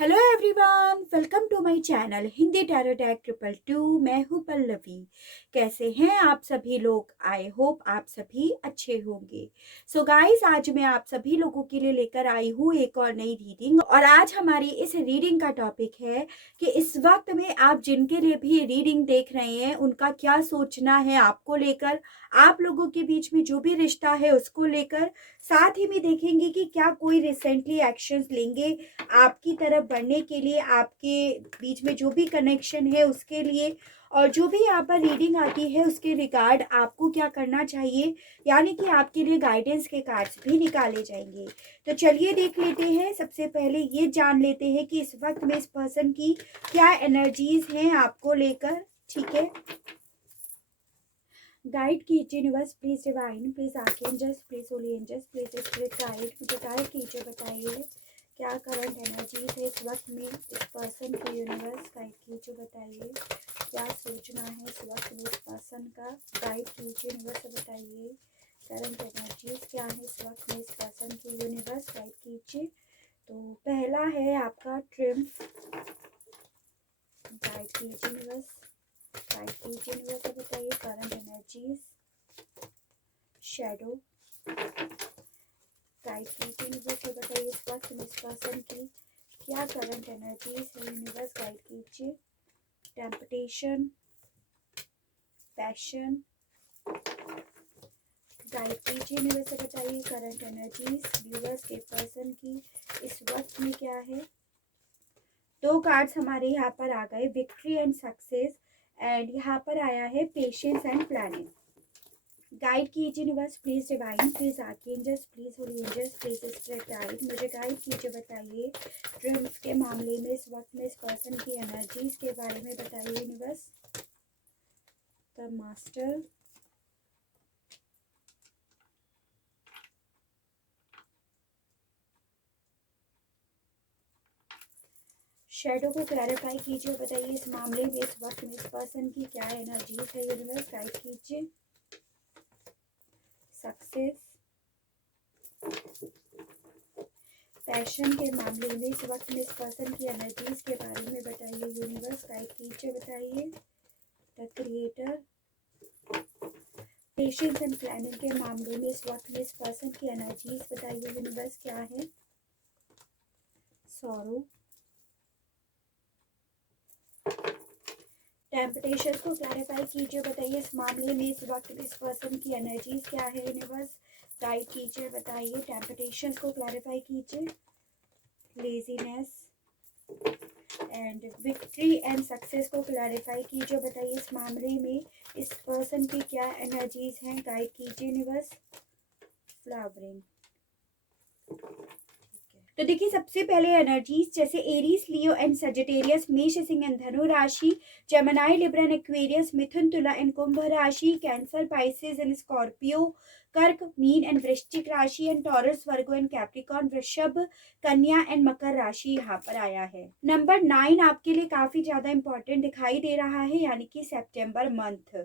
Hello everyone, welcome to my channel Hindi tarot tag 222। मैं हूँ पल्लवी। कैसे हैं आप सभी लोग? आई होप आप सभी अच्छे होंगे। सो गाइस, आज मैं आप सभी लोगों के लिए लेकर आई हूँ एक और नई रीडिंग। और आज हमारी इस रीडिंग का टॉपिक है कि इस वक्त में आप जिनके लिए भी रीडिंग देख रहे हैं उनका क्या सोचना है आपको लेकर, आप लोगों के बीच में जो भी रिश्ता है उसको लेकर। साथ ही में देखेंगे कि क्या कोई रिसेंटली एक्शंस लेंगे आपकी तरफ बढ़ने के लिए, आपके बीच में जो भी कनेक्शन है उसके लिए, और जो भी यहाँ पर रीडिंग आती है उसके रिगार्ड आपको क्या करना चाहिए, यानी कि आपके लिए गाइडेंस के कार्ड्स भी निकाले जाएंगे। तो चलिए देख लेते हैं। सबसे पहले ये जान लेते हैं कि इस वक्त में इस पर्सन की क्या एनर्जीज हैं आपको लेकर। ठीक है, गाइड कीजिए universe, please divine, please archangels, please holy angels, please spirit guide, मुझे गाइड कीजिए। बताइए क्या करंट एनर्जीज है इस वक्त में इस पर्सन की। यूनिवर्स गाइड कीजिए, बताइए क्या सोचना है इस वक्त में इस पर्सन का। गाइड कीजिए यूनिवर्स, बताइए करंट एनर्जीज क्या है इस वक्त में इस पर्सन की। यूनिवर्स गाइड कीजिए। तो पहला है आपका ट्रिम्फ। गाइड कीजिए यूनिवर्स, गाइड कीजिए यूनिवर्स, बताइए करंट एनर्जीज। शैडो। गाइड कीजिए यूनिवर्स, बताइए इस वक्त में इस पर्सन की क्या करंट एनर्जीज है। यूनिवर्स गाइड कीजिए। Temptation, passion. गाइड कीजिए यूनिवर्स, बताइए करंट एनर्जीज व्यूअर्स के पर्सन की इस वक्त में क्या है। दो कार्ड्स हमारे यहाँ पर आ गए, विक्ट्री एंड सक्सेस, एंड यहाँ पर आया है पेशेंस एंड प्लानिंग। गाइड कीजिए universe, please divine, please archangels, please holy angels, please spirit guide, मुझे गाइड कीजिए। बताइए ड्रीम्स के मामले में इस वक्त में इस पर्सन की एनर्जीज के बारे में बताइए यूनिवर्स। द मास्टर, शैडो को क्लैरिफाई कीजिए। बताइए इस मामले में इस वक्त में इस पर्सन की क्या एनर्जीज है। यूनिवर्स गाइड कीजिए। सक्सेस, पैशन के मामले में इस वक्त में इस पर्सन की एनर्जीज के बारे में बताइए। यूनिवर्स गाइड कीजिए। बताइए the creator, patience and planning के मामले में इस वक्त में इस पर्सन की एनर्जीज बताइए। यूनिवर्स क्या है। सॉरो, टेम्पटेशन को क्लैरिफाई कीजिए। बताइए इस मामले में इस वक्त में इस पर्सन की एनर्जीज क्या है। यूनिवर्स गाइड कीजिए। बताइए टेम्पटेशन को क्लैरिफाई कीजिए। Laziness and victory and success को क्लैरिफाई कीजिए। बताइए इस मामले में इस पर्सन की क्या एनर्जीज हैं। गाइड कीजिए यूनिवर्स। फ्लावरिंग। तो देखिए, सबसे पहले एनर्जीज जैसे एरीज, लियो एंड सजिटेरियस, मेष, सिंह एंड धनु राशि, जेमिनी, लिब्रा एंड एक्वेरियस, मिथुन, तुला एंड कुंभ राशि, कैंसर, पाइसेस एंड स्कॉर्पियो, कर्क, मीन एंड वृश्चिक राशि, and taurus, Virgo and Capricorn, वृषभ, कन्या एंड मकर राशि यहाँ पर आया है। नंबर 9 आपके लिए काफी ज्यादा इंपॉर्टेंट दिखाई दे रहा है, यानी कि सितंबर मंथ।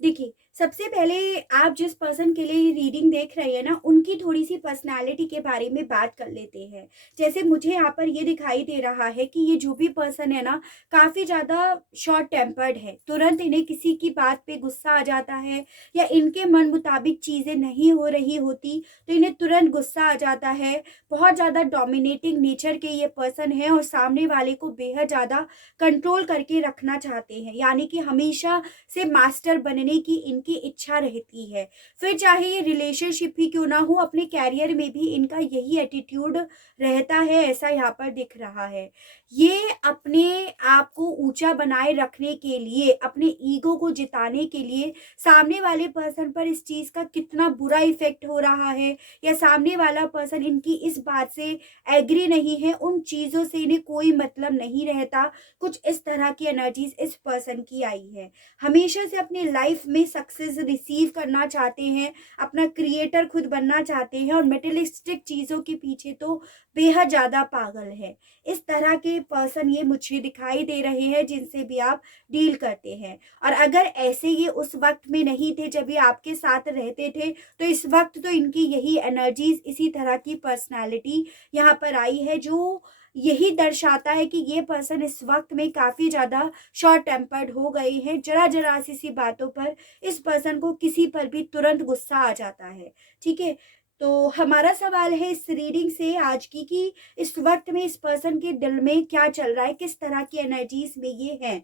देखिए, सबसे पहले आप जिस पर्सन के लिए रीडिंग देख रहे हैं ना, उनकी थोड़ी सी पर्सनालिटी के बारे में बात कर लेते हैं। जैसे मुझे यहाँ पर ये दिखाई दे रहा है कि ये जो भी पर्सन है ना, काफ़ी ज़्यादा शॉर्ट टेम्पर्ड है। तुरंत इन्हें किसी की बात पे गुस्सा आ जाता है, या इनके मन मुताबिक चीज़ें नहीं हो रही होती तो इन्हें तुरंत गुस्सा आ जाता है। बहुत ज़्यादा डोमिनेटिंग नेचर के ये पर्सन है और सामने वाले को बेहद ज़्यादा कंट्रोल करके रखना चाहते हैं, यानी कि हमेशा से मास्टर बनने की इनकी इच्छा रहती है। फिर चाहे ये रिलेशनशिप ही क्यों ना हो, अपने कैरियर में भी इनका यही एटीट्यूड रहता है, ऐसा यहाँ पर दिख रहा है। ये अपने आप को ऊंचा बनाए रखने के लिए, अपने ईगो को जिताने के लिए, सामने वाले पर्सन पर इस चीज का कितना बुरा इफेक्ट हो रहा है, या सामने वाला पर्सन इनकी इस बात से एग्री नहीं है, उन चीजों से इन्हें कोई मतलब नहीं रहता। कुछ इस तरह की एनर्जीज इस पर्सन की आई है। हमेशा से अपनी लाइफ में सक्सेस रिसीव करना चाहते हैं, अपना क्रिएटर खुद बनना चाहते हैं, और मेटेरियलिस्टिक चीज़ों के पीछे तो बेहद ज़्यादा पागल है। इस तरह के पर्सन ये मुझे दिखाई दे रहे हैं जिनसे भी आप डील करते हैं। और अगर ऐसे ये उस वक्त में नहीं थे जब ये आपके साथ रहते थे, तो इस वक्त तो इनकी यही एनर्जीज, इसी तरह की पर्सनालिटी यहाँ पर आई है, जो यही दर्शाता है कि ये पर्सन इस वक्त में काफ़ी ज़्यादा शॉर्ट टेम्पर्ड हो गए हैं। जरा जरा सी बातों पर इस पर्सन को किसी पर भी तुरंत गुस्सा आ जाता है। ठीक है, तो हमारा सवाल है इस रीडिंग से आज की कि इस वक्त में इस पर्सन के दिल में क्या चल रहा है, किस तरह की एनर्जीज में ये है।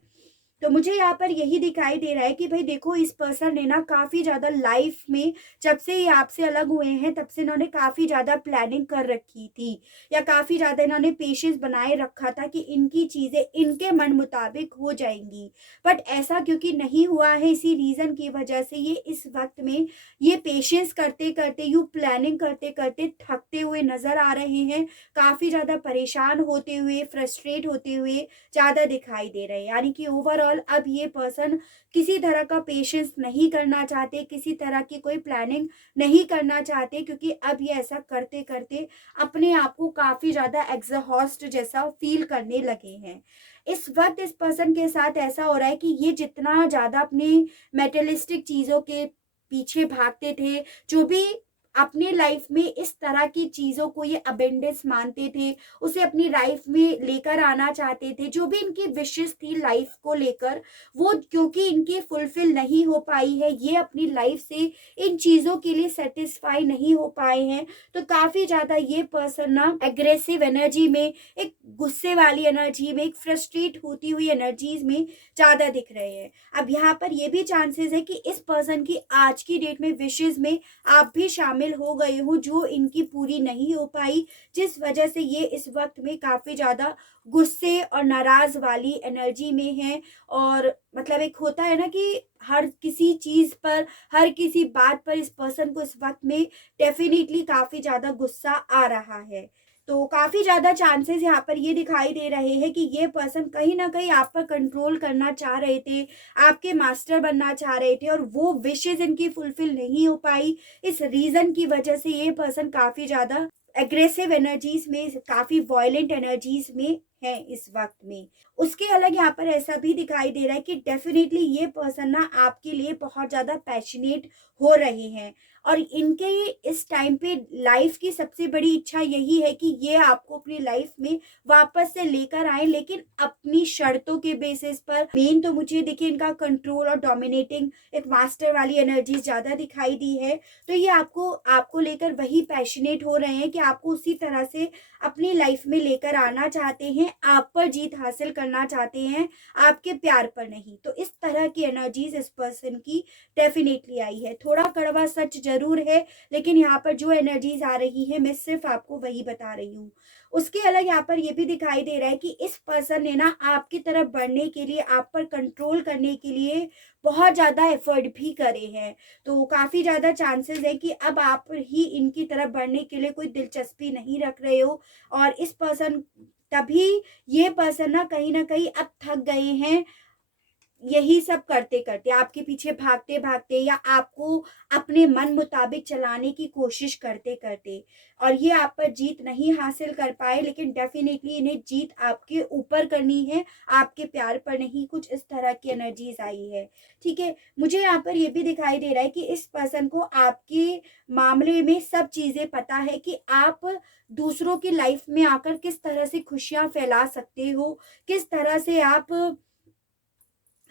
तो मुझे यहाँ पर यही दिखाई दे रहा है कि भाई देखो, इस पर्सन ने ना काफ़ी ज़्यादा लाइफ में, जब से ये आपसे अलग हुए हैं तब से इन्होंने काफ़ी ज़्यादा प्लानिंग कर रखी थी, या काफ़ी ज़्यादा इन्होंने पेशेंस बनाए रखा था कि इनकी चीज़ें इनके मन मुताबिक हो जाएंगी। बट ऐसा क्योंकि नहीं हुआ है, इसी रीज़न की वजह से ये इस वक्त में ये पेशेंस करते करते, यू प्लानिंग करते करते थकते हुए नज़र आ रहे हैं। काफ़ी ज़्यादा परेशान होते हुए, फ्रस्ट्रेट होते हुए ज़्यादा दिखाई दे रहे हैं। यानी कि ओवरऑल अब ये पर्सन किसी तरह का पेशेंस नहीं करना चाहते, किसी तरह की कोई प्लानिंग नहीं करना चाहते, क्योंकि अब ये ऐसा करते करते अपने आप को काफ़ी ज़्यादा एग्जॉस्ट जैसा फील करने लगे हैं। इस वक्त इस पर्सन के साथ ऐसा हो रहा है कि ये जितना ज़्यादा अपनी मेटेरियलिस्टिक चीज़ों के पीछे भागते थे, जो भी अपनी लाइफ में इस तरह की चीज़ों को ये अबेंडेंस मानते थे, उसे अपनी लाइफ में लेकर आना चाहते थे, जो भी इनकी विशेस थी लाइफ को लेकर, वो क्योंकि इनकी फुलफिल नहीं हो पाई है, ये अपनी लाइफ से इन चीज़ों के लिए सेटिस्फाई नहीं हो पाए हैं, तो काफ़ी ज़्यादा ये पर्सन ना एग्रेसिव एनर्जी में, एक गुस्से वाली एनर्जी में, एक फ्रस्ट्रेट होती हुई एनर्जीज में ज़्यादा दिख रहे हैं। अब यहाँ पर ये भी चांसेस है कि इस पर्सन की आज की डेट में विशेज़ में आप भी शामिल हो गए हो, जो इनकी पूरी नहीं हो पाई, जिस वजह से ये इस वक्त में काफ़ी ज़्यादा गुस्से और नाराज़ वाली एनर्जी में है। और मतलब एक होता है ना कि हर किसी चीज़ पर, हर किसी बात पर इस पर्सन को इस वक्त में डेफिनेटली काफ़ी ज़्यादा गुस्सा आ रहा है। तो काफ़ी ज़्यादा चांसेस यहाँ पर ये दिखाई दे रहे हैं कि ये पर्सन कहीं ना कहीं आप पर कंट्रोल करना चाह रहे थे, आपके मास्टर बनना चाह रहे थे, और वो विशेज़ इनकी फुलफिल नहीं हो पाई। इस रीज़न की वजह से ये पर्सन काफ़ी ज़्यादा एग्रेसिव एनर्जीज में, काफ़ी वॉयलेंट एनर्जीज में है इस वक्त में। उसके अलग यहाँ पर ऐसा भी दिखाई दे रहा है कि डेफिनेटली ये पर्सन ना आपके लिए बहुत ज़्यादा पैशनेट हो रहे हैं, और इनके इस टाइम पे लाइफ की सबसे बड़ी इच्छा यही है कि ये आपको अपनी लाइफ में वापस से लेकर आए, लेकिन अपनी शर्तों के बेसिस पर। मेन तो मुझे देखिए इनका कंट्रोल और डोमिनेटिंग, एक मास्टर वाली एनर्जी ज़्यादा दिखाई दी है। तो ये आपको आपको लेकर वही पैशनेट हो रहे हैं कि आपको उसी तरह से अपनी लाइफ में लेकर आना चाहते हैं, आप पर जीत हासिल करना चाहते हैं, आपके प्यार पर नहीं। तो इस तरह की एनर्जीज इस पर्सन की डेफिनेटली आई है। थोड़ा कड़वा सच जरूर है, लेकिन यहाँ पर जो एनर्जीज आ रही है मैं सिर्फ आपको वही बता रही हूँ। उसके अलग यहाँ पर ये भी दिखाई दे रहा है कि इस पर्सन ने ना आपकी तरफ बढ़ने के लिए, आप पर कंट्रोल करने के लिए बहुत ज़्यादा एफर्ट भी करे हैं। तो काफ़ी ज़्यादा चांसेस है कि अब आप ही इनकी तरफ बढ़ने के लिए कोई दिलचस्पी नहीं रख रहे हो, और इस पर्सन, तभी ये पर्सन ना कहीं अब थक गए हैं यही सब करते करते, आपके पीछे भागते भागते, या आपको अपने मन मुताबिक चलाने की कोशिश करते करते, और ये आप पर जीत नहीं हासिल कर पाए। लेकिन डेफिनेटली इन्हें जीत आपके ऊपर करनी है, आपके प्यार पर नहीं। कुछ इस तरह की एनर्जीज आई है। ठीक है, मुझे यहाँ पर ये भी दिखाई दे रहा है कि इस पर्सन को आपके मामले में सब चीज़ें पता है कि आप दूसरों की लाइफ में आकर किस तरह से खुशियाँ फैला सकते हो, किस तरह से आप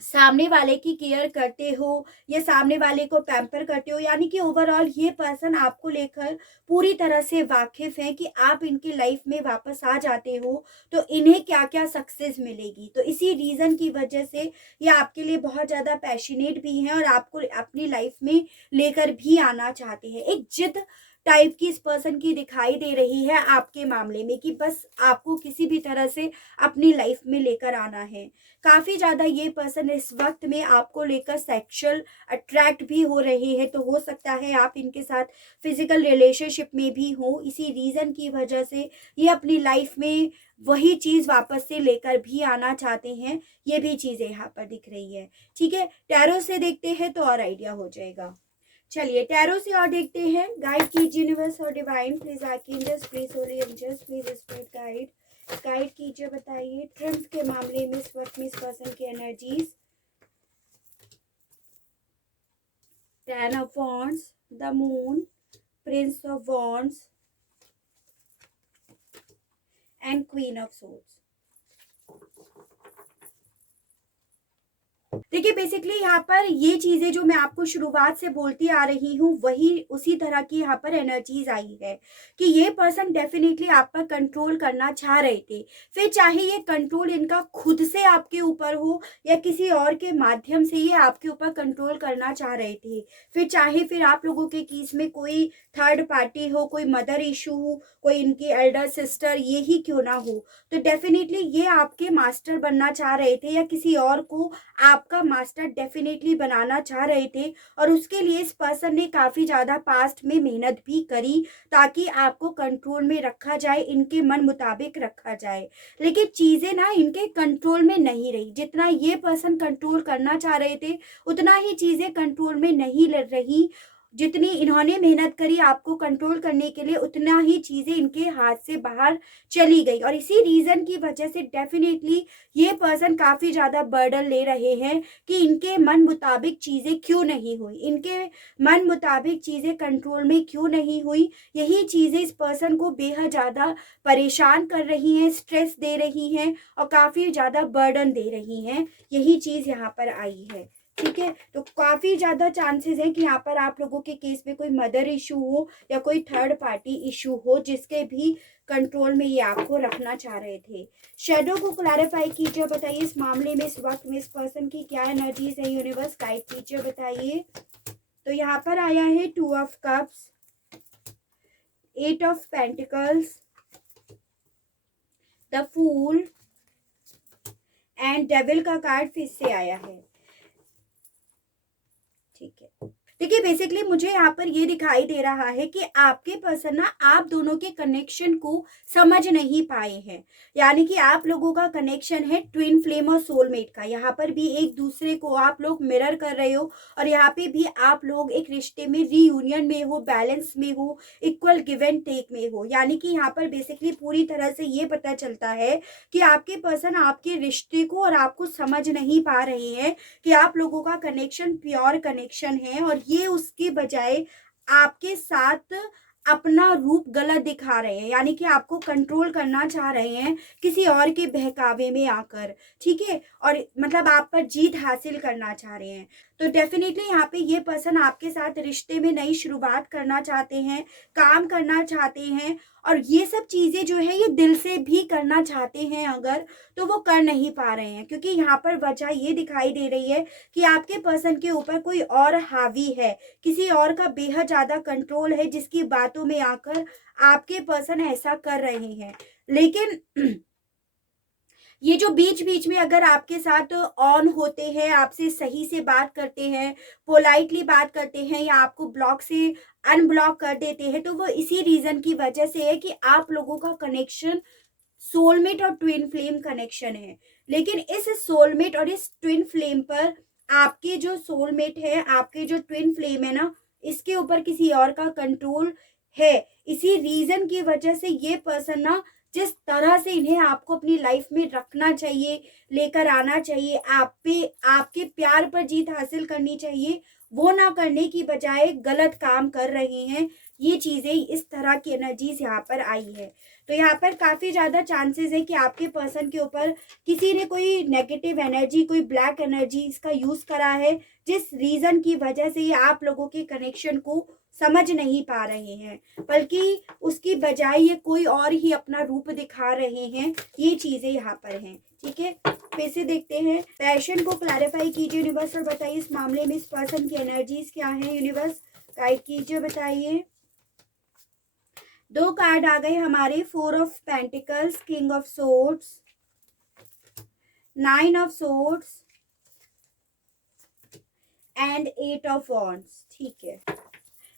सामने वाले की केयर करते हो, या सामने वाले को पैम्पर करते हो। यानी कि ओवरऑल ये पर्सन आपको लेकर पूरी तरह से वाकिफ है कि आप इनकी लाइफ में वापस आ जाते हो तो इन्हें क्या क्या सक्सेस मिलेगी। तो इसी रीज़न की वजह से ये आपके लिए बहुत ज़्यादा पैशनेट भी हैं, और आपको अपनी लाइफ में लेकर भी आना चाहते हैं। एक जिद टाइप की इस पर्सन की दिखाई दे रही है आपके मामले में, कि बस आपको किसी भी तरह से अपनी लाइफ में लेकर आना है। काफ़ी ज़्यादा ये पर्सन इस वक्त में आपको लेकर सेक्सुअल अट्रैक्ट भी हो रहे हैं। तो हो सकता है आप इनके साथ फिजिकल रिलेशनशिप में भी हो। इसी रीज़न की वजह से ये अपनी लाइफ में वही चीज़ वापस से लेकर भी आना चाहते हैं। ये भी चीज़ें यहाँ पर दिख रही है। ठीक है, टैरो से देखते हैं तो और आइडिया हो जाएगा। चलिए टैरो से और देखते हैं। गाइड कीजिए यूनिवर्स और divine, please archangels, please holy angels, please spirit guide, guide कीजिए। बताइए ट्रिम्स के मामले में इस वक्त में इस पर्सन की energies. 10 of wands, the moon, Prince of wands, and queen of swords. देखिए बेसिकली यहाँ पर ये चीजें जो मैं आपको शुरुआत से बोलती आ रही हूँ वही उसी तरह की यहाँ पर एनर्जीज आई है कि ये पर्सन डेफिनेटली आप पर कंट्रोल करना चाह रहे थे। फिर चाहे ये कंट्रोल इनका खुद से आपके ऊपर हो या किसी और के माध्यम से ये आपके ऊपर कंट्रोल करना चाह रहे थे। फिर चाहे फिर आप लोगों के केस में कोई थर्ड पार्टी हो, कोई मदर इशू हो, कोई इनकी एल्डर सिस्टर, ये ही क्यों ना हो, तो डेफिनेटली ये आपके मास्टर बनना चाह रहे थे या किसी और को आपका मास्टर डेफिनेटली बनाना चाह रहे थे। और उसके लिए इस पर्सन ने काफ़ी ज़्यादा पास्ट में मेहनत भी करी ताकि आपको कंट्रोल में रखा जाए, इनके मन मुताबिक रखा जाए। लेकिन चीज़ें ना इनके कंट्रोल में नहीं रही। जितना ये पर्सन कंट्रोल करना चाह रहे थे उतना ही चीज़ें कंट्रोल में नहीं रही। जितनी इन्होंने मेहनत करी आपको कंट्रोल करने के लिए उतना ही चीज़ें इनके हाथ से बाहर चली गई। और इसी रीज़न की वजह से डेफिनेटली ये पर्सन काफ़ी ज़्यादा बर्डन ले रहे हैं कि इनके मन मुताबिक चीज़ें क्यों नहीं हुई, इनके मन मुताबिक चीज़ें कंट्रोल में क्यों नहीं हुई। यही चीज़ें इस पर्सन को बेहद ज़्यादा परेशान कर रही हैं, स्ट्रेस दे रही हैं और काफ़ी ज़्यादा बर्डन दे रही हैं। यही चीज़ यहाँ पर आई है। ठीक है, तो काफ़ी ज़्यादा चांसेस हैं कि यहाँ पर आप लोगों के केस में कोई मदर इशू हो या कोई थर्ड पार्टी इशू हो जिसके भी कंट्रोल में ये आपको रखना चाह रहे थे। शैडो को क्लैरिफाई कीजिए, बताइए इस मामले में इस वक्त में इस पर्सन की क्या एनर्जीज है, यूनिवर्स गाइड कीजिए बताइए। तो यहाँ पर आया है 2 of cups, 8 of pentacles, the fool and devil का कार्ड फिर से आया है। ठीक है, देखिए बेसिकली मुझे यहाँ पर ये दिखाई दे रहा है कि आपके पर्सन ना आप दोनों के कनेक्शन को समझ नहीं पाए हैं। यानी कि आप लोगों का कनेक्शन है ट्विन फ्लेम और सोलमेट का। यहाँ पर भी एक दूसरे को आप लोग मिरर कर रहे हो और यहाँ पे भी आप लोग एक रिश्ते में रीयूनियन में हो, बैलेंस में हो, इक्वल गिव एंड टेक में हो। यानी कि यहाँ पर बेसिकली पूरी तरह से ये पता चलता है कि आपके पर्सन आपके रिश्ते को और आपको समझ नहीं पा रहे हैं कि आप लोगों का कनेक्शन प्योर कनेक्शन है और ये उसके बजाय आपके साथ अपना रूप गलत दिखा रहे हैं। यानी कि आपको कंट्रोल करना चाह रहे हैं किसी और के बहकावे में आकर। ठीक है, और मतलब आप पर जीत हासिल करना चाह रहे हैं। तो डेफिनेटली यहाँ पे ये पर्सन आपके साथ रिश्ते में नई शुरुआत करना चाहते हैं, काम करना चाहते हैं और ये सब चीज़ें जो है ये दिल से भी करना चाहते हैं अगर, तो वो कर नहीं पा रहे हैं। क्योंकि यहाँ पर वजह ये दिखाई दे रही है कि आपके पर्सन के ऊपर कोई और हावी है, किसी और का बेहद ज़्यादा कंट्रोल है जिसकी बातों में आकर आपके पर्सन ऐसा कर रहे हैं। लेकिन ये जो बीच बीच में अगर आपके साथ ऑन होते हैं, आपसे सही से बात करते हैं, पोलाइटली बात करते हैं या आपको ब्लॉक से अनब्लॉक कर देते हैं, तो वो इसी रीज़न की वजह से है कि आप लोगों का कनेक्शन सोलमेट और ट्विन फ्लेम कनेक्शन है। लेकिन इस सोलमेट और इस ट्विन फ्लेम पर आपके जो सोलमेट है, आपके जो ट्विन फ्लेम है ना, इसके ऊपर किसी और का कंट्रोल है। इसी रीज़न की वजह से ये पर्सन ना जिस तरह से इन्हें आपको अपनी लाइफ में रखना चाहिए, लेकर आना चाहिए, आप पे आपके प्यार पर जीत हासिल करनी चाहिए, वो ना करने की बजाय गलत काम कर रहे हैं। ये चीज़ें इस तरह की एनर्जीज यहाँ पर आई है। तो यहाँ पर काफ़ी ज़्यादा चांसेस है कि आपके पर्सन के ऊपर किसी ने कोई नेगेटिव एनर्जी, कोई ब्लैक एनर्जी इसका यूज़ करा है, जिस रीज़न की वजह से ये आप लोगों के कनेक्शन को समझ नहीं पा रहे हैं, बल्कि उसकी बजाय ये कोई और ही अपना रूप दिखा रहे हैं। ये चीज़ें यहाँ पर हैं। ठीक है, फिर से देखते हैं। पैशन को क्लैरिफाई कीजिए यूनिवर्स और बताइए इस मामले में इस पर्सन की एनर्जीज क्या हैं, यूनिवर्स गाइड कीजिए बताइए। 2 कार्ड आ गए हमारे, 4 of pentacles, king of swords, 9 of swords and 8 of wands. ठीक है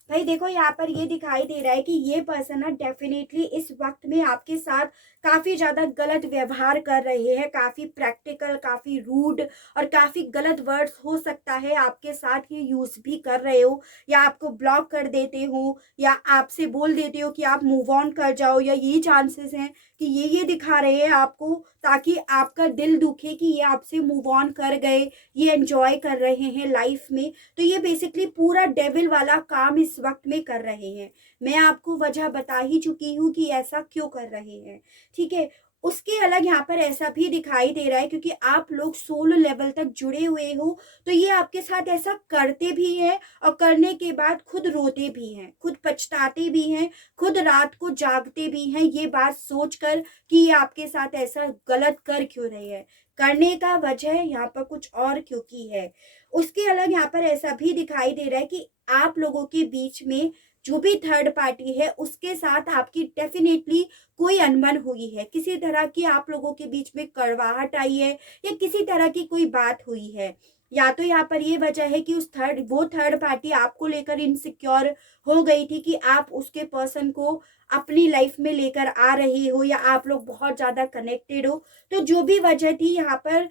भाई, देखो यहाँ पर ये दिखाई दे रहा है कि ये पर्सन ना डेफिनेटली इस वक्त में आपके साथ काफ़ी ज़्यादा गलत व्यवहार कर रहे हैं, काफ़ी प्रैक्टिकल, काफ़ी रूड और काफ़ी गलत वर्ड्स हो सकता है आपके साथ ये यूज़ भी कर रहे हो, या आपको ब्लॉक कर देते हो, या आपसे बोल देते हो कि आप मूव ऑन कर जाओ, या ये चांसेस हैं कि ये दिखा रहे हैं आपको ताकि आपका दिल दुखे कि ये आपसे मूव ऑन कर गए, ये एंजॉय कर रहे हैं लाइफ में। तो ये बेसिकली पूरा डेविल वाला काम इस वक्त में कर रहे हैं। मैं आपको वजह बता ही चुकी हूँ कि ऐसा क्यों कर रहे हैं, ठीक है। उसके अलग यहाँ पर ऐसा भी दिखाई दे रहा है क्योंकि आप लोग सोल लेवल तक जुड़े हुए हो, तो ये आपके साथ ऐसा करते भी हैं और करने के बाद खुद रोते भी हैं, खुद पछताते भी हैं, खुद रात को जागते भी हैं, ये बात सोचकर कि ये आपके साथ ऐसा गलत कर क्यों रहे हैं। करने का वजह यहाँ पर कुछ और क्योंकि है। उसके अलग यहाँ पर ऐसा भी दिखाई दे रहा है कि आप लोगों के बीच में जो भी थर्ड पार्टी है उसके साथ आपकी डेफिनेटली कोई अनबन हुई है, किसी तरह की आप लोगों के बीच में कड़वाहट आई है या किसी तरह की कोई बात हुई है। या तो यहाँ पर ये वजह है कि वो थर्ड पार्टी आपको लेकर इनसिक्योर हो गई थी कि आप उसके पर्सन को अपनी लाइफ में लेकर आ रहे हो या आप लोग बहुत ज्यादा कनेक्टेड हो। तो जो भी वजह थी यहाँ पर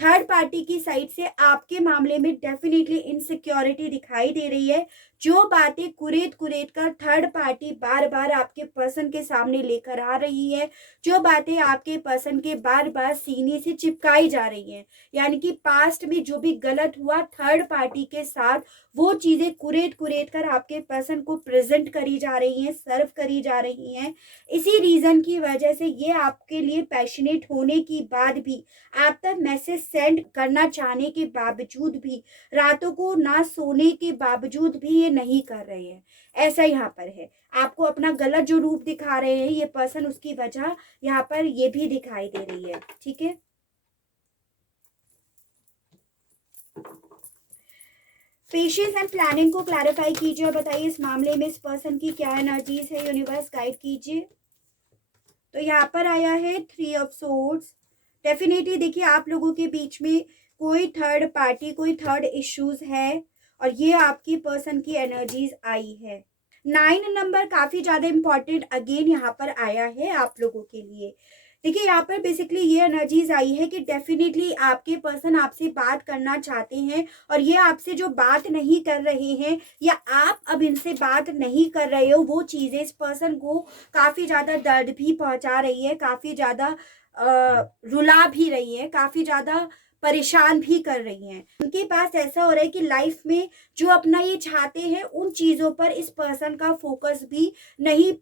थर्ड पार्टी की साइड से आपके मामले में डेफिनेटली इनसिक्योरिटी दिखाई दे रही है। जो बातें कुरेद कुरेद कर थर्ड पार्टी बार बार आपके पर्सन के सामने लेकर आ रही है, जो बातें आपके पर्सन के बार बार सीने से चिपकाई जा रही हैं, यानी कि पास्ट में जो भी गलत हुआ थर्ड पार्टी के साथ वो चीजें कुरेद कुरेद कर आपके पर्सन को प्रेजेंट करी जा रही हैं, सर्व करी जा रही हैं। इसी रीजन की वजह से ये आपके लिए पैशनेट होने की बाद भी, आप तक मैसेज सेंड करना चाहने के बावजूद भी, रातों को ना सोने के बावजूद भी ये नहीं कर रहे हैं। ऐसा यहाँ पर है, आपको अपना गलत जो रूप दिखा रहे हैं ये पर्सन, उसकी वजह यहाँ पर ये भी दिखाई दे रही है, ठीक है। पेशेंस एंड प्लानिंग को क्लैरिफाई कीजिए और बताइए इस मामले में इस पर्सन की क्या एनर्जीज है, यूनिवर्स गाइड कीजिए। तो यहाँ पर आया है 3 ऑफ सोर्ड्स। डेफिनेटली देखिए आप लोगों के बीच में कोई थर्ड पार्टी, कोई थर्ड इश्यूज है और ये आपकी पर्सन की एनर्जीज आई है। 9 नंबर काफी ज्यादा इंपॉर्टेंट अगेन यहाँ पर आया है आप लोगों के लिए। देखिए यहाँ पर बेसिकली ये एनर्जीज आई है कि डेफिनेटली आपके पर्सन आपसे बात करना चाहते हैं और ये आपसे जो बात नहीं कर रहे हैं या आप अब इनसे बात नहीं कर रहे हो, वो चीजें इस पर्सन को काफी ज्यादा दर्द भी पहुंचा रही है, काफी ज्यादा रुला भी रही है, काफी ज्यादा परेशान भी कर रही हैं। उनके पास ऐसा हो रहा है कि लाइफ में जो अपना ये चाहते हैं उन चीजों पर इस पर्सन का फोकस भी नहीं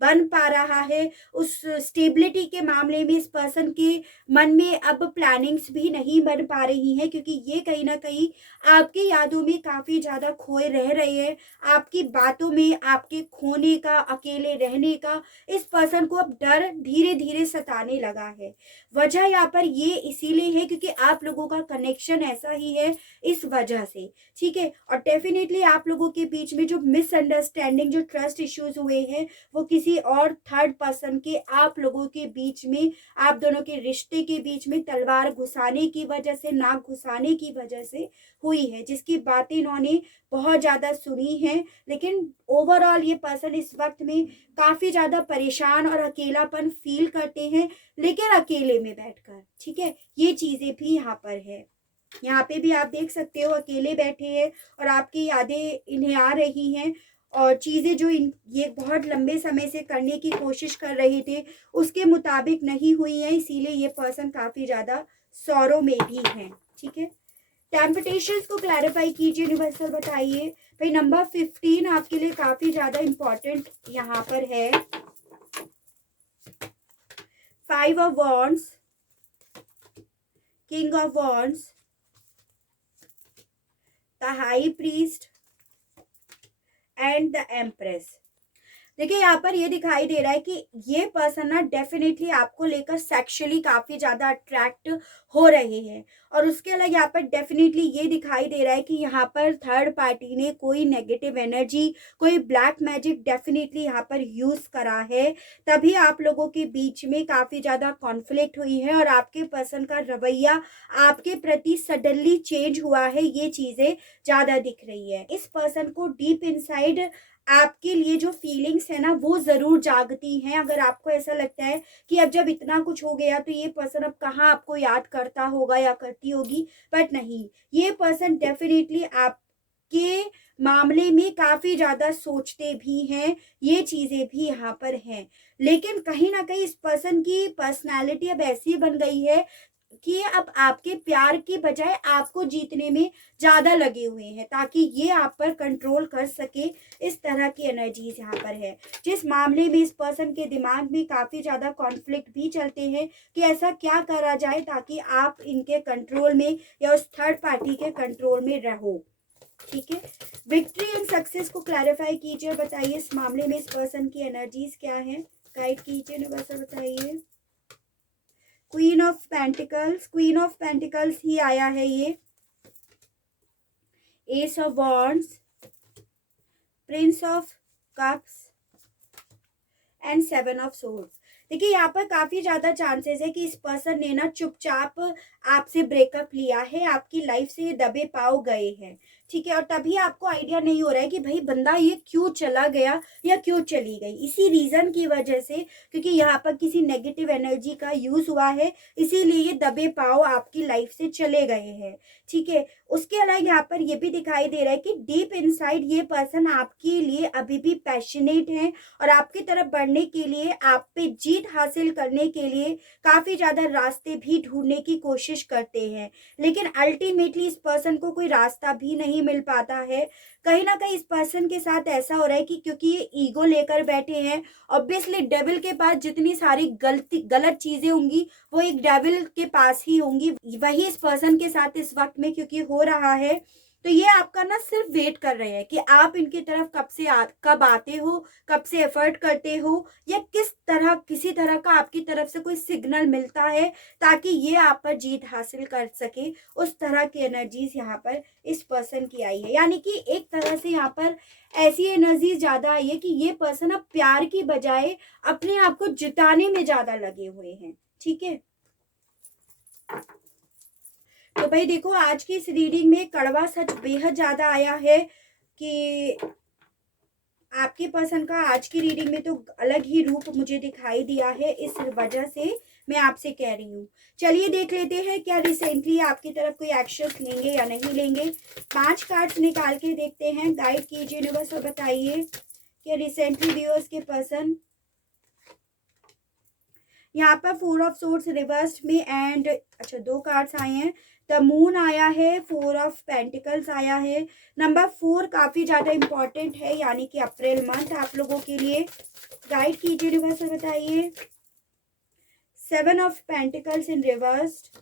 बन पा रहा है। उस स्टेबिलिटी के मामले में इस पर्सन के मन में अब प्लानिंग्स भी नहीं बन पा रही हैं क्योंकि ये कहीं ना कहीं आपकी यादों में काफी ज्यादा खोए रह रहे हैं। आपकी बातों में आपके खोने का, अकेले रहने का इस पर्सन को अब डर धीरे धीरे सताने लगा है। वजह यहाँ पर ये इसीलिए है क्योंकि आप लोगों का कनेक्शन ऐसा ही है इस वजह से, ठीक है। और डेफिनेटली आप लोगों के बीच में जो मिसअंडरस्टैंडिंग, जो ट्रस्ट इश्यूज हुए हैं वो किसी और थर्ड पर्सन के आप लोगों के बीच में, आप दोनों के रिश्ते के बीच में तलवार घुसाने की वजह से, नाक घुसाने की वजह से हुई है, जिसकी बातें इन्होंने बहुत ज्यादा सुनी है। लेकिन ओवरऑल ये पर्सन इस वक्त में काफी ज्यादा परेशान और अकेलापन फील करते हैं, लेकिन अकेले में बैठकर, ठीक है। ये चीजें भी यहाँ पर है। यहाँ पे भी आप देख सकते हो अकेले बैठे हैं और आपकी यादें इन्हें आ रही हैं और चीज़ें जो ये बहुत लंबे समय से करने की कोशिश कर रहे थे उसके मुताबिक नहीं हुई हैं, इसीलिए ये पर्सन काफ़ी ज़्यादा सौरों में भी हैं, ठीक है। टेम्पटेशंस को क्लैरिफाई कीजिए, यूनिवर्सल बताइए भाई। नंबर 15 आपके लिए काफ़ी ज़्यादा इम्पॉर्टेंट यहाँ पर है। 5 of wands, king of wands, the high priest and the empress. देखिए यहाँ पर ये दिखाई दे रहा है कि ये पर्सन ना डेफिनेटली आपको लेकर सेक्सुअली काफी ज्यादा अट्रैक्ट हो रहे हैं और उसके अलग यहाँ पर डेफिनेटली ये दिखाई दे रहा है कि यहाँ पर थर्ड पार्टी ने कोई नेगेटिव एनर्जी, कोई ब्लैक मैजिक डेफिनेटली यहाँ पर यूज करा है, तभी आप लोगों के बीच में काफी ज्यादा कॉन्फ्लिक्ट हुई है और आपके पर्सन का रवैया आपके प्रति सडनली चेंज हुआ है। ये चीजें ज्यादा दिख रही है। इस पर्सन को डीप इनसाइड आपके लिए जो फीलिंग्स है ना वो जरूर जागती हैं। अगर आपको ऐसा लगता है कि अब जब इतना कुछ हो गया तो ये पर्सन अब कहाँ आपको याद करता होगा या करती होगी, बट नहीं, ये पर्सन डेफिनेटली आपके मामले में काफी ज्यादा सोचते भी हैं। ये चीजें भी यहाँ पर हैं, लेकिन कहीं ना कहीं इस पर्सन की पर्सनालिटी अब ऐसी बन गई है कि अब आपके प्यार की बजाय आपको जीतने में ज़्यादा लगे हुए हैं ताकि ये आप पर कंट्रोल कर सके। इस तरह की एनर्जीज यहाँ पर है, जिस मामले में इस पर्सन के दिमाग में काफ़ी ज़्यादा कॉन्फ्लिक्ट भी चलते हैं कि ऐसा क्या करा जाए ताकि आप इनके कंट्रोल में या उस थर्ड पार्टी के कंट्रोल में रहो। ठीक है, विक्ट्री एंड सक्सेस को क्लैरिफाई कीजिए, बताइए इस मामले में इस पर्सन की एनर्जीज क्या है, गाइड कीजिए यूनिवर्सल, बताइए। Queen of pentacles, queen of pentacles ही आया है ये, ace of wands, prince of cups and seven of swords. देखिए यहाँ पर काफी ज्यादा चांसेस है कि इस पर्सन ने ना चुपचाप आपसे ब्रेकअप लिया है, आपकी लाइफ से ये दबे पाव गए हैं। ठीक है, और तभी आपको आइडिया नहीं हो रहा है कि भाई बंदा ये क्यों चला गया या क्यों चली गई, इसी रीजन की वजह से, क्योंकि यहाँ पर किसी नेगेटिव एनर्जी का यूज हुआ है, इसीलिए ये दबे पाव आपकी लाइफ से चले गए हैं। ठीक है, उसके अलावा यहाँ पर ये भी दिखाई दे रहा है कि डीप इनसाइड ये पर्सन आपके लिए अभी भी पैशनेट है और आपकी तरफ बढ़ने के लिए, आप पे जीत हासिल करने के लिए काफी ज्यादा रास्ते भी ढूंढने की कोशिश करते हैं, लेकिन अल्टीमेटली इस पर्सन को कोई रास्ता भी नहीं मिल पाता है। कहीं ना कहीं इस पर्सन के साथ ऐसा हो रहा है कि क्योंकि ये ईगो लेकर बैठे हैं, ऑब्वियसली डेविल के पास जितनी सारी गलत चीजें होंगी वो एक डेविल के पास ही होंगी, वही इस पर्सन के साथ इस वक्त में क्योंकि हो रहा है। तो ये आपका ना सिर्फ वेट कर रहे हैं कि आप इनकी तरफ कब आते हो, कब से एफर्ट करते हो, या किसी तरह का आपकी तरफ से कोई सिग्नल मिलता है ताकि ये आप पर जीत हासिल कर सके। उस तरह की एनर्जीज यहाँ पर इस पर्सन की आई है, यानी कि एक तरह से यहाँ पर ऐसी एनर्जी ज्यादा आई है कि ये पर्सन अब प्यार की बजाय अपने आप को जिताने में ज्यादा लगे हुए हैं। ठीक है, तो भाई देखो आज की इस रीडिंग में कड़वा सच बेहद ज्यादा आया है कि आपके पर्सन का आज की रीडिंग में तो अलग ही रूप मुझे दिखाई दिया है, इस वजह से मैं आपसे कह रही हूँ। चलिए देख लेते हैं क्या रिसेंटली आपकी तरफ कोई एक्शंस लेंगे या नहीं लेंगे। 5 कार्ड्स निकाल के देखते हैं, गाइड कीजिए यूनिवर्स और बताइए कि रिसेंटली व्यूअर्स के पर्सन, यहाँ पर 4 ऑफ सोर्ड्स रिवर्स में एंड अच्छा 2 कार्ड्स आए हैं, द मून आया है, 4 ऑफ पेंटिकल्स आया है। नंबर 4 काफी ज्यादा इंपॉर्टेंट है, यानी कि अप्रैल मंथ आप लोगों के लिए। गाइड कीजिए रिवर्स और बताइए। 7 of pentacles in reversed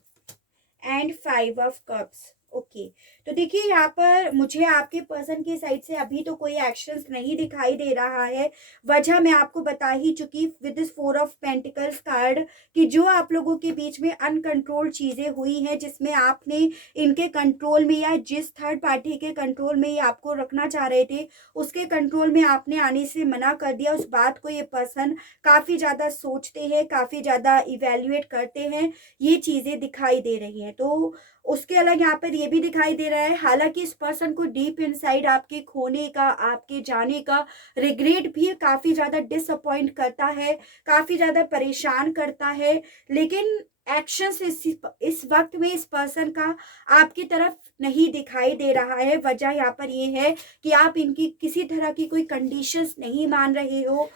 and 5 of cups. Okay, तो देखिए यहाँ पर मुझे आपके पर्सन की साइड से अभी तो कोई एक्शंस नहीं दिखाई दे रहा है। वजह मैं आपको बता ही चुकी with this 4 of pentacles card कि जो आप लोगों के बीच में अनकंट्रोल चीजें हुई हैं, जिसमें आपने इनके कंट्रोल में या जिस थर्ड पार्टी के कंट्रोल में ये आपको रखना चाह रहे थे उसके कंट्रोल में आपने आने से मना कर दिया। उस बात को ये पर्सन काफी ज्यादा सोचते हैं, काफी ज्यादा इवेल्युएट करते हैं, ये चीजें दिखाई दे रही हैं। तो उसके अलग यहाँ पर ये भी दिखाई दे रहा है, हालांकि इस पर्सन को डीप इनसाइड आपके खोने का, आपके जाने का रिग्रेट भी काफी ज्यादा डिसअपॉइंट करता है, काफी ज्यादा परेशान करता है, लेकिन एक्शंस इस वक्त में इस पर्सन का आपकी तरफ नहीं दिखाई दे रहा है। वजह यहाँ पर ये है कि आप इनकी किसी तरह की कोई कंडीशंस नहीं मान रहे हो,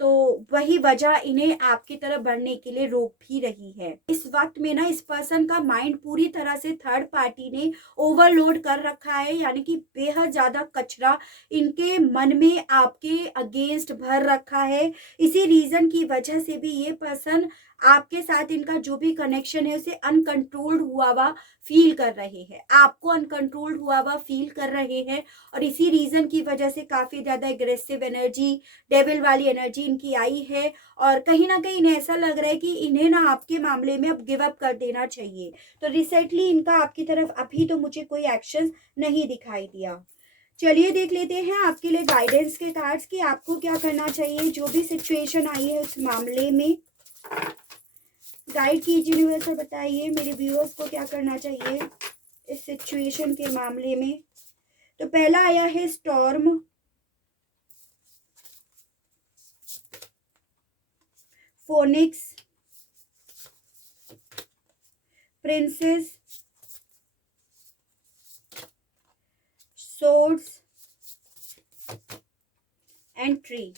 तो वही वजह इन्हें आपकी तरफ बढ़ने के लिए रोक भी रही है। इस वक्त में ना इस पर्सन का माइंड पूरी तरह से थर्ड पार्टी ने ओवरलोड कर रखा है, यानी कि बेहद ज्यादा कचरा इनके मन में आपके अगेंस्ट भर रखा है। इसी रीजन की वजह से भी ये पर्सन आपके साथ इनका जो भी कनेक्शन है उसे अनकंट्रोल्ड हुआ हुआ फील कर रहे हैं, आपको अनकंट्रोल्ड हुआ हुआ फील कर रहे हैं, और इसी रीजन की वजह से काफी ज्यादा एग्रेसिव एनर्जी, डेविल वाली एनर्जी इनकी आई है। और कहीं ना कहीं इन्हें ऐसा लग रहा है कि इन्हें ना आपके मामले में अब गिव अप कर देना चाहिए। तो रिसेंटली इनका आपकी तरफ अभी तो मुझे कोई एक्शन नहीं दिखाई दिया। चलिए देख लेते हैं आपके लिए गाइडेंस के कार्ड्स कि आपको क्या करना चाहिए, जो भी सिचुएशन आई है उस मामले में। गाइड कीजिए यूनिवर्स और बताइए मेरे व्यूअर्स को क्या करना चाहिए इस सिचुएशन के मामले में। तो पहला आया है storm, phoenix, princess, swords and tree.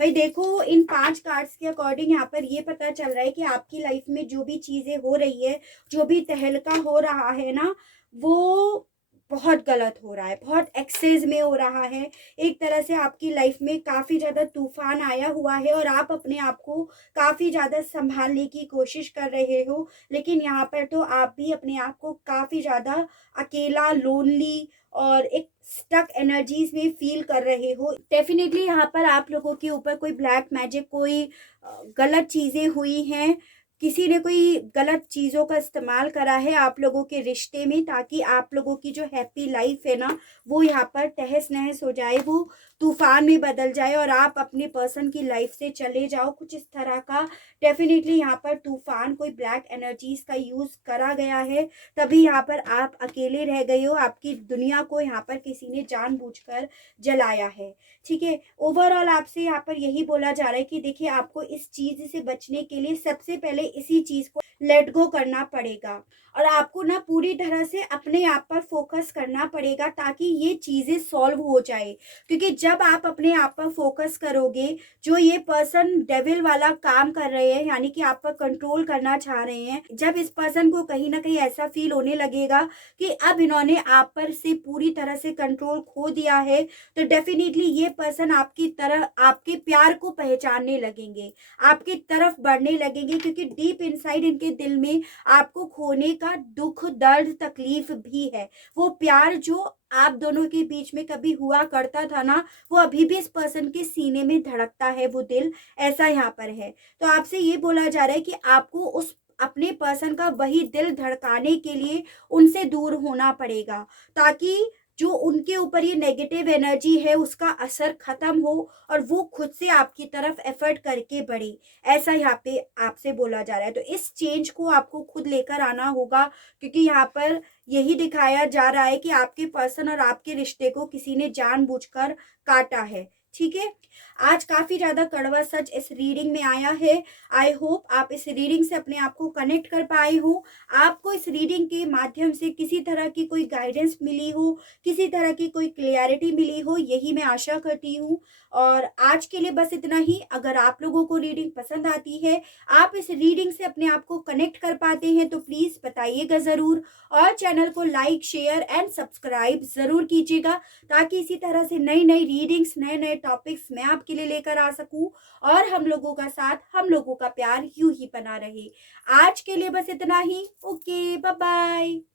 भाई देखो, इन 5 कार्ड्स के अकॉर्डिंग यहाँ पर ये पता चल रहा है कि आपकी लाइफ में जो भी चीज़ें हो रही है, जो भी तहलका हो रहा है ना, वो बहुत गलत हो रहा है, बहुत एक्सेस में हो रहा है। एक तरह से आपकी लाइफ में काफ़ी ज़्यादा तूफ़ान आया हुआ है और आप अपने आप को काफ़ी ज़्यादा सँभालने की कोशिश कर रहे हो। लेकिन यहाँ पर तो आप भी अपने आप को काफ़ी ज़्यादा अकेला, लोनली और एक स्टक एनर्जीज में फील कर रहे हो। डेफिनेटली यहाँ पर आप लोगों के ऊपर कोई ब्लैक मैजिक, कोई गलत चीज़ें हुई हैं। किसी ने कोई गलत चीज़ों का इस्तेमाल करा है आप लोगों के रिश्ते में, ताकि आप लोगों की जो हैप्पी लाइफ है ना, वो यहाँ पर तहस नहस हो जाए, वो तूफान में बदल जाए और आप अपने पर्सन की लाइफ से चले जाओ, कुछ इस तरह का। डेफिनेटली यहाँ पर तूफान, कोई ब्लैक एनर्जीज का यूज़ करा गया है, तभी यहाँ पर आप अकेले रह गए हो। आपकी दुनिया को यहाँ पर किसी ने जानबूझकर जलाया है। ठीक है, ओवरऑल आपसे यहाँ पर यही बोला जा रहा है कि देखिए, आपको इस चीज़ से बचने के लिए सबसे पहले इसी चीज़ को लेट गो करना पड़ेगा और आपको ना पूरी तरह से अपने आप पर फोकस करना पड़ेगा, ताकि ये चीज़ें सॉल्व हो जाए। क्योंकि जब आप अपने आप पर फोकस करोगे, जो ये पर्सन डेविल वाला काम कर रहे हैं, यानी कि आप पर कंट्रोल करना चाह रहे हैं, जब इस पर्सन को कहीं ना कहीं ऐसा फील होने लगेगा कि अब इन्होंने आप पर से पूरी तरह से कंट्रोल खो दिया है, तो डेफिनेटली ये पर्सन आपकी तरह आपके प्यार को पहचानने लगेंगे, आपकी तरफ बढ़ने लगेंगे, क्योंकि डीप इनसाइड इनके दिल में आपको खोने का दुख, दर्द, तकलीफ भी है। वो प्यार जो आप दोनों के बीच में कभी हुआ करता था ना, वो अभी भी इस पर्सन के सीने में धड़कता है, वो दिल ऐसा यहाँ पर है। तो आपसे ये बोला जा रहा है कि आपको उस अपने पर्सन का वही दिल धड़काने के लिए उनसे दूर होना पड़ेगा, ताकि जो उनके ऊपर ये नेगेटिव एनर्जी है उसका असर खत्म हो और वो खुद से आपकी तरफ एफर्ट करके बढ़े। ऐसा यहाँ पे आपसे बोला जा रहा है। तो इस चेंज को आपको खुद लेकर आना होगा, क्योंकि यहाँ पर यही दिखाया जा रहा है कि आपके पर्सन और आपके रिश्ते को किसी ने जानबूझकर काटा है। ठीक है, आज काफी ज्यादा कड़वा सच इस रीडिंग में आया है। आई होप आप इस रीडिंग से अपने आप को कनेक्ट कर पाए हो, आपको इस रीडिंग के माध्यम से किसी तरह की कोई गाइडेंस मिली हो, किसी तरह की कोई क्लियरिटी मिली हो, यही मैं आशा करती हूँ। और आज के लिए बस इतना ही। अगर आप लोगों को रीडिंग पसंद आती है, आप इस रीडिंग से अपने आप को कनेक्ट कर पाते हैं, तो प्लीज बताइएगा जरूर और चैनल को लाइक, शेयर एंड सब्सक्राइब जरूर कीजिएगा, ताकि इसी तरह से नई नई रीडिंग्स, नए नए टॉपिक्स मैं आपके लिए लेकर आ सकूं और हम लोगों का साथ, हम लोगों का प्यार यूं ही बना रहे। आज के लिए बस इतना ही। Okay, bye bye.